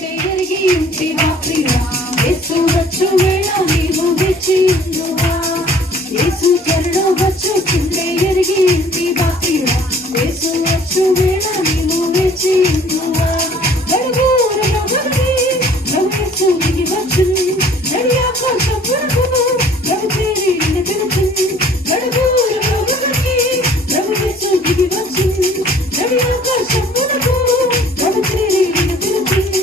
ఎరిగి ఉంటివా ప్రియుడా యేసు వచ్చు వేళ నీవు వేచి ఉండువా యేసు త్వరలో వచ్చుచుండే ఎరిగి ఉంటివా ప్రియుడా యేసు వచ్చు వేళ నీవు వేచి ఉండువా నడుగురలో గడిగి ప్రభు యేసు దిగి వచ్చును నడి ఆకాశం వరకు ప్రభు పేరు నిలబెడుచును నడుగురలో గడిగి ప్రభు యేసు దిగి వచ్చును నడి ఆకాశం వరకు ప్రభు పేరు నిలబెడుచును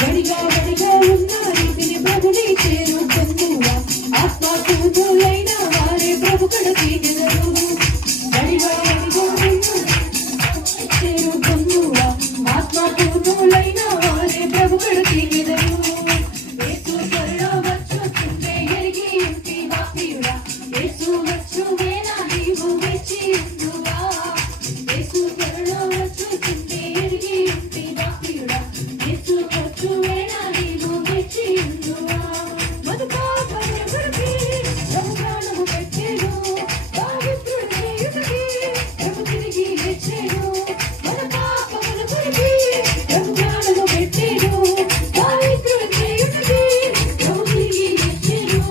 గడిగా గడిగా ఉన్న రీతిని ప్రభుని చేరుకొందువా ఆత్మకూతులైన వారే ప్రభు కడకి ఎదరు గడిగా గడిగా ఉన్న చేరుకొందువా ఆత్మకూతులైన వారే ప్రభు కడకి ఎదరు యేసు త్వరలో వచ్చుచుండే ఎరిగి ఉంటివా ప్రియుడా యేసు వచ్చు వేళ నీవు వేచి ఉండువా యేసు త్వరలో వచ్చుచుండే ఎరిగి ఉంటివా ప్రియుడా యేసు వచ్చు వేళ నీవు వేచి ఉండువా మధుపాపముల కొరకి ప్రభు ప్రాణము పెట్టెను పవిత్రుడి చేయుటకి ప్రభు తిరిగి లేచెను మధుపాపముల కొరకి ప్రభు ప్రాణము పెట్టెను పవిత్రుడి చేయుటకి ప్రభు తిరిగి లేచెను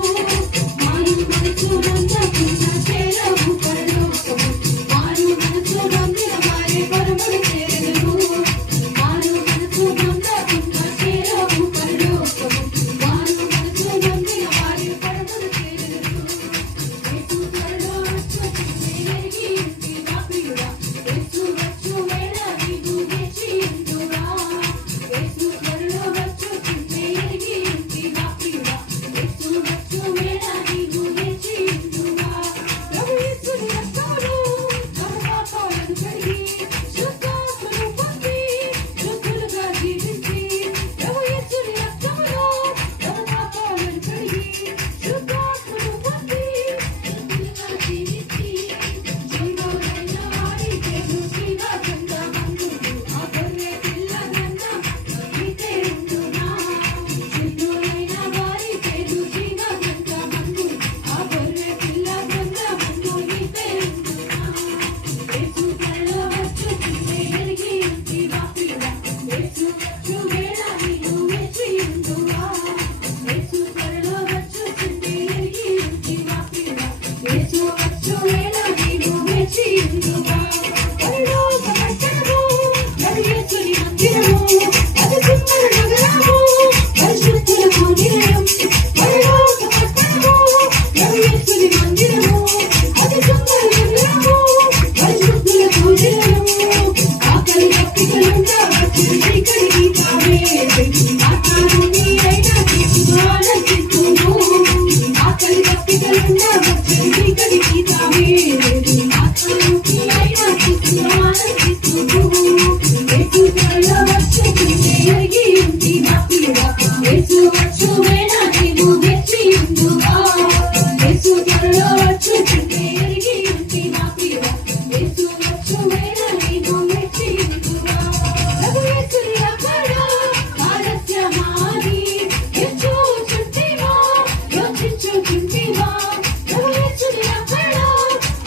మారు మనసు నందకున్న చేరవు పరలోకము మారు మనసు నందిన వారే పరమును చేరెదరు మారు మనసు నందకున్న చేరవు పరలోకము మారు మనసు నందిన వారే పరమును చేరెదరు యేసు త్వరలో వచ్చుచుండే ఎరిగి ఉంటివా ప్రియుడా యేసు వచ్చు వేళ నీవు వేచి ఉండువా యేసు త్వరలో వచ్చుచుండే ఎరిగి ఉంటివా ప్రియుడా యేసు వచ్చు వేళ నీవు వేచి ఉండువా ప్రభు యేసుని రక్తములో తమ పాపాలను కడిగి శుద్ధాత్మను పొంది శుద్ధులుగా జీవించి ప్రభు యేసుని రక్తములో తమ పాపాలను కడిగి శుద్ధాత్మను పొంది శుద్ధులుగా జీవించి జీవమైన వారి పేరు శ్రీవాసంగా మందుడు ఆ గొర్రె పిల్ల గంధం నీతే ఉండునా శుద్ధులైన వారి పేరు శ్రీవాసంగా మందుడు ఆ గొర్రె పిల్ల గంధం నీతే ఉండునా యేసు త్వరలో వచ్చుచుండే ఎరిగి ఉంటివా ప్రియుడా యేసు వచ్చు వేళ నీవు వేచి ఉండువా యేసు త్వరలో వచ్చుచుండే ఎరిగి ఉంటివా ప్రియుడా యేసు వచ్చు వేళ నీవు వేచి ఉండువా పరలోక పట్టణము ప్రభు యేసుని మందిరము అతి సుందర నగరము పరిశుద్ధులకు నిలయం పరలోక పట్టణము ప్రభు యేసుని మందిరము అతి సుందర నగరము పరిశుద్ధులకు నిలయము ఆకలి దప్పికలుండ వచ్చిన చీకటికి తావే ఆత్మను నీరైన క్రీస్తుతో ఆనందించుము ఆకలి దప్పికలుండ వచ్చిన చీకటికి తావే ఆత్మను నీరైన క్రీస్తుతో ఆనందించుము యేసు త్వరలో వచ్చుచుండే ఎరిగి ఉంటివా ప్రియుడా యేసు వచ్చు వేళ నీవు వేచి ఉండువా యేసు త్వరలో వచ్చుచుండే ఎరిగి ఉంటివా ప్రియుడా యేసు వచ్చు వేళ నీవు వేచి ఉండువా ప్రభు యేసుని రక్షణ ఆలస్యమాని యోచించుచుంటివా యోచించుచుంటివా ప్రభు యేసుని రక్షణ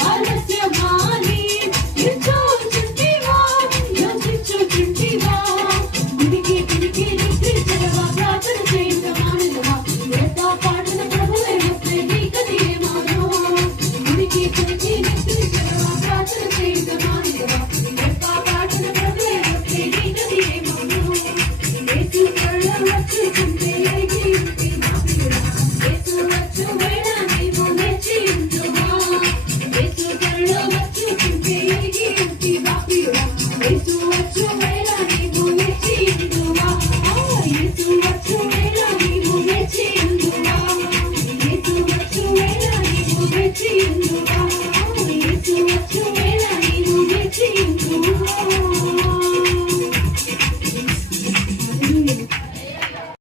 ఆలస్యమాని యోచించుచుంటివా యోచించుచుంటివా తిరిగి తిరిగి నిద్రించడమా ప్రార్థన చేయడం మానడమా ఎంత పాటల ప్రభువే వస్తే నీకది ఏమానమా తిరిగి తిరిగి నిద్రించడమా ప్రార్థన చేయడం మానడమా ఎంత పాటల ప్రభువే వస్తే నీకది ఏమానమా యేసు త్వరలో వచ్చుచుండే